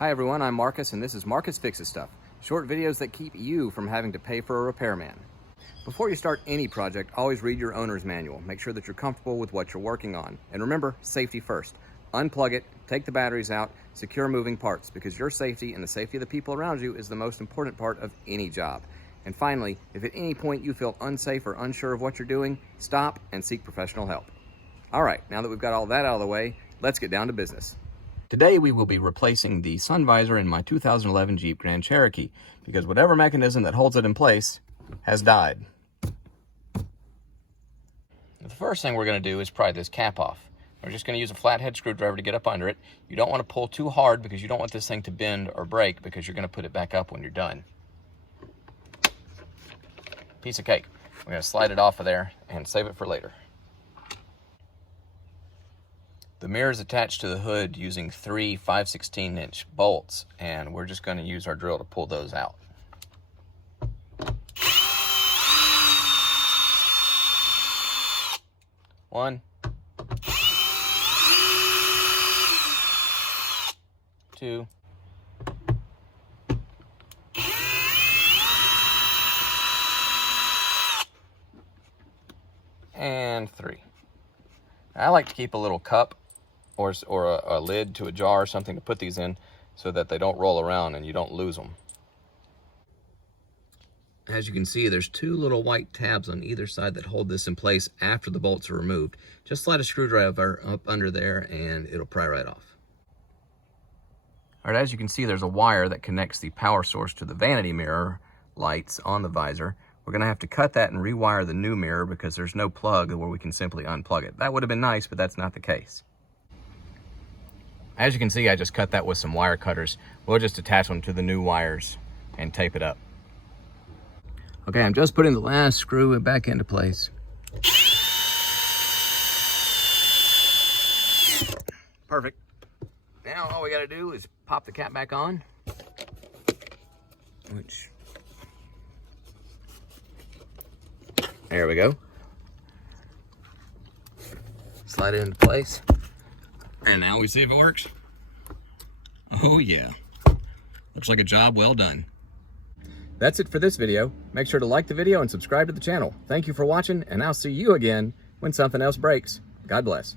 Hi everyone, I'm Marcus and this is Marcus Fixes Stuff, short videos that keep you from having to pay for a repairman. Before you start any project, always read your owner's manual. Make sure that you're comfortable with what you're working on. And remember, safety first. Unplug it, take the batteries out, secure moving parts, because your safety and the safety of the people around you is the most important part of any job. And finally, if at any point you feel unsafe or unsure of what you're doing, stop and seek professional help. All right, now that we've got all that out of the way, let's get down to business. Today we will be replacing the sun visor in my 2011 Jeep Grand Cherokee because whatever mechanism that holds it in place has died. The first thing we're going to do is pry this cap off. We're just going to use a flathead screwdriver to get up under it. You don't want to pull too hard because you don't want this thing to bend or break because you're going to put it back up when you're done. Piece of cake. We're going to slide it off of there and save it for later. The mirror is attached to the hood using 3 5/16" bolts, and we're just going to use our drill to pull those out. One, two, and 3. I like to keep a little cup or a lid to a jar or something to put these in so that they don't roll around and you don't lose them. As you can see, there's 2 little white tabs on either side that hold this in place after the bolts are removed. Just slide a screwdriver up under there and it'll pry right off. All right, as you can see, there's a wire that connects the power source to the vanity mirror lights on the visor. We're gonna have to cut that and rewire the new mirror because there's no plug where we can simply unplug it. That would have been nice, but that's not the case. As you can see, I just cut that with some wire cutters. We'll just attach them to the new wires and tape it up. Okay, I'm just putting the last screw back into place. Perfect. Now all we gotta do is pop the cap back on, there we go. Slide it into place. And now we see if it works. Oh yeah. Looks like a job well done. That's it for this video. Make sure to like the video and subscribe to the channel. Thank you for watching, and I'll see you again when something else breaks. God bless.